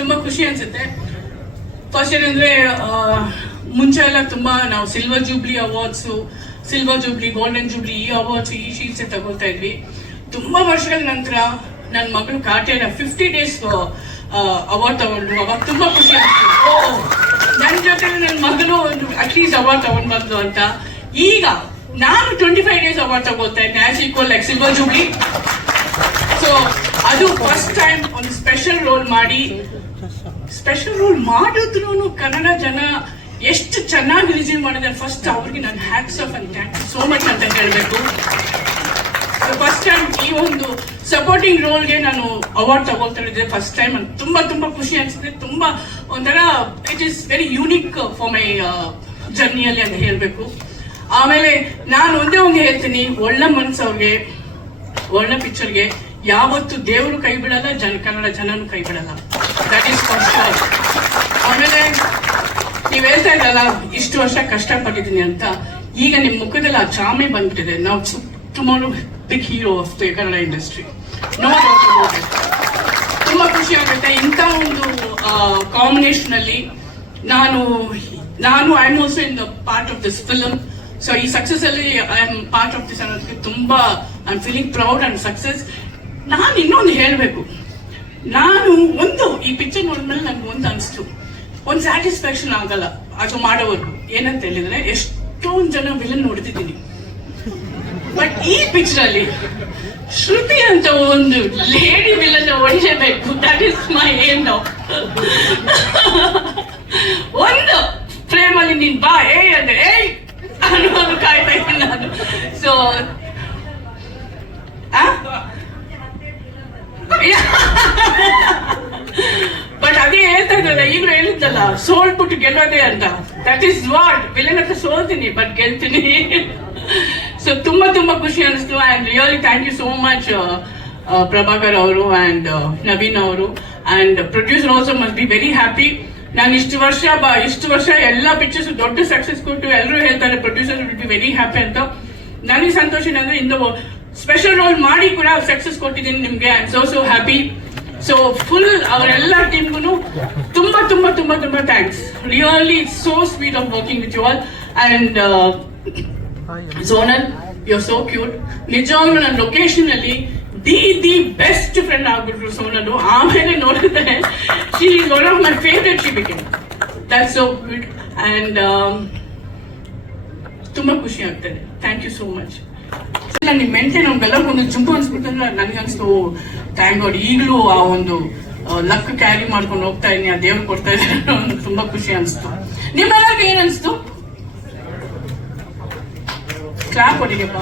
ತುಂಬಾ ಖುಷಿ ಅನ್ಸುತ್ತೆ. ಫಸ್ಟ್ ಏನಂದ್ರೆ ಮುಂಚೆ ಎಲ್ಲ ತುಂಬಾ ನಾವು silver jubilee awards silver jubilee golden jubilee ಈ ಅವಾರ್ಡ್ಸ್ ಈ ಶೀಟ್ಸೆ ತಗೊಳ್ತಾ ಇದ್ವಿ. ತುಂಬಾ ವರ್ಷಗಳ ನಂತರ ನನ್ನ ಮಗಳು ಕಾಟೇನ ಫಿಫ್ಟಿ ಡೇಸ್ ಅವಾರ್ಡ್ ತಗೊಂಡ್ರು ಅವಾಗ ತುಂಬಾ ಖುಷಿ ಆಯ್ತು ನನ್ನ ಜೊತೆ ನನ್ನ ಮಗಳು ಅಟ್ಲೀಸ್ಟ್ ಅವಾರ್ಡ್ ತಗೊಂಡ್ ಬಂದು ಅಂತ. ಈಗ ನಾನು ಟ್ವೆಂಟಿ ಫೈವ್ ಡೇಸ್ ಅವಾರ್ಡ್ ತಗೊಳ್ತಾ ಇದ್ದೆ as equal like silver jubilee so ಅದು ಫಸ್ಟ್ ಟೈಮ್ ಒಂದು ಸ್ಪೆಷಲ್ ರೋಲ್ ಮಾಡಿ ಸ್ಪೆಷಲ್ ರೋಲ್ ಮಾಡಿದ್ರು ಕನ್ನಡ ಜನ ಎಷ್ಟು ಚೆನ್ನಾಗಿ ರಿಸೀವ್ ಮಾಡಿದ್ರೆ ಫಸ್ಟ್ ಅವ್ರಿಗೆ ನಾನು hats off and thank you so much ಅಂತ ಹೇಳಬೇಕು. ಫಸ್ಟ್ ಟೈಮ್ ಈ ಒಂದು ಸಪೋರ್ಟಿಂಗ್ ರೋಲ್ಗೆ ನಾನು ಅವಾರ್ಡ್ ತಗೊಳ್ತಾ ಫಸ್ಟ್ ಟೈಮ್ ತುಂಬಾ ತುಂಬಾ ಖುಷಿ ಅನಿಸಿದೆ ತುಂಬಾ ಒಂಥರ it is very unique for my ಜರ್ನಿಯಲ್ಲಿ ಅಂತ ಹೇಳಬೇಕು. ಆಮೇಲೆ ನಾನು ಒಂದೇ ಒಂದು ಹೇಳ್ತೀನಿ. ಒಳ್ಳೆ ಮನ್ಸವ್ರಿಗೆ, ಒಳ್ಳೆ ಪಿಕ್ಚರ್ಗೆ ಯಾವತ್ತು ದೇವರು ಕೈ ಬಿಡಲ್ಲ, ಜನ, ಕನ್ನಡ ಜನನು ಕೈ ಬಿಡಲ್ಲ. ದಟ್ ಈಸ್ ಫಸ್ಟ್ ಆಮೇಲೆ ನೀವ್ ಹೇಳ್ತಾ ಇದ್ದಲ್ಲ ಇಷ್ಟು ವರ್ಷ ಕಷ್ಟಪಟ್ಟಿದ್ದೀನಿ ಅಂತ. ಈಗ ನಿಮ್ ಮುಖದಲ್ಲಿ ಆ ಚಾಮೆ ಬಂದ್ಬಿಟ್ಟಿದೆ. ನಾವು tomorrow big hero of the Kannada industry no ತುಂಬಾ ಖುಷಿ ಆಗುತ್ತೆ. ಇಂಥ ಒಂದು ಕಾಂಬಿನೇಷನ್ ಅಲ್ಲಿ ನಾನು ನಾನು I am also in the part of this film so ಈ ಸಕ್ಸಸ್ ಅಲ್ಲಿ I am part of this ಅನ್ನೋದಕ್ಕೆ ತುಂಬಾ I am feeling proud and success ನಾನು ಇನ್ನೊಂದು ಹೇಳಬೇಕು. ನಾನು ಒಂದು, ಈ ಪಿಕ್ಚರ್ ನೋಡಿದ್ಮೇಲೆ ನನಗೆ ಒಂದು ಅನಿಸ್ತು. ಒಂದು ಸ್ಯಾಟಿಸ್ಫ್ಯಾಕ್ಷನ್ ಆಗಲ್ಲ ಅದು ಮಾಡೋವರೆಗೂ. ಏನಂತ ಹೇಳಿದ್ರೆ, ಎಷ್ಟೊಂದು ಜನ ವಿಲನ್ ನೋಡ್ತಿದ್ದೀನಿ. ಬಟ್ ಈ ಪಿಕ್ಚರ್ ಶ್ರುತಿ ಅಂತ ಒಂದು ಲೇಡಿ ವಿಲನ್ ಒಳ್ಳೇಬೇಕು ದಟ್ ಇಸ್ ಮೈ ಏನ್ ಒಂದು ಫ್ರೇಮ್ ಅಲ್ಲಿ ನೀನ್ ಬಾ ಏ ಅಂದ್ರೆ ಏಯ್ ಅನ್ನೋದು ಕಾಯ್ತಾ ಇದ್ದೀನಿ ನಾನು. ಸೊ ಬಟ್ ಅದೇ ಹೇಳ್ತಾ ಇದ್ದಲ್ಲ ಈಗಲೂ ಹೇಳಿದ್ದಲ್ಲ ಸೋಲ್ಬಿಟ್ಟು ಗೆಲ್ಲೋದೆ ಅಂತ. ದಟ್ ಈಸ್ ವಾಟ್ ವಿಲನ್ ಹತ್ರ ಸೋಲ್ತೀನಿ ಬಟ್ ಗೆಲ್ತೀನಿ. ಸೊ ತುಂಬಾ ತುಂಬಾ ಖುಷಿ ಅನಿಸ್ತು and really thank you so much Prabhakar ಅವರು ಅಂಡ್ ನವೀನ್ ಅವರು. And producer also must be very happy ನಾನು ಇಷ್ಟು ವರ್ಷ ಬ- ಇಷ್ಟು ವರ್ಷ ಎಲ್ಲ ಪಿಕ್ಚರ್ಸ್ ದೊಡ್ಡ ಸಕ್ಸಸ್ ಕೊಟ್ಟು ಎಲ್ಲರೂ ಹೇಳ್ತಾರೆ producer will be very happy ಅಂತ. ನನಗೆ ಸಂತೋಷ ಏನಂದ್ರೆ, ಇಂದು ಸ್ಪೆಷಲ್ ರೋಲ್ ಮಾಡಿ ಕೂಡ ಸಕ್ಸಸ್ ಕೊಟ್ಟಿದ್ದೀನಿ ನಿಮ್ಗೆ. I am so so happy so full ಅವರೆಲ್ಲ ಟೀಮ್ಗೂ ತುಂಬಾ ತುಂಬಾ ತುಂಬಾ ತುಂಬಾ thanks really so sweet of working with you all and Sonal you so cute ನಿಜವಾಗ್ಲೂ ನನ್ನ ಲೊಕೇಶನ್ ಅಲ್ಲಿ ದಿ ದಿ ಬೆಸ್ಟ್ ಫ್ರೆಂಡ್ ಆಗ್ಬಿಟ್ರು ಸೋನಲು. ಆಮೇಲೆ ನೋಡಿದ್ರೆ she is one of my favourite she became that so good and ತುಂಬಾ ಖುಷಿ ಆಗ್ತದೆ. Thank you so much ನಿಮ್ಮ ಮೆಂಟೆ ನಮ್ಗೆಲ್ಲ ಒಂದು ಜುಂಪು ಅನ್ಸ್ಬಿಟ್ಟಂದ್ರೆ ನನ್ಗನ್ಸ್ತು ಥ್ಯಾಂಕ್ ಗಾಡ್ ಈಗಲೂ ಆ ಒಂದು ಲಕ್ ಕ್ಯಾರಿ ಮಾಡ್ಕೊಂಡು ಹೋಗ್ತಾ ಇದ್ದೀನಿ ಆ ದೇವ್ರು ಕೊಡ್ತಾ ಇದ್ದಾರೆ ತುಂಬಾ ಖುಷಿ ಅನಿಸ್ತು. ನಿಮ್ಮೆಲ್ಲರಿಗೂ ಏನ್ ಅನಿಸ್ತು? ಕ್ಲಾಪ್ ಹೊಡಿಗೆಪ್ಪ.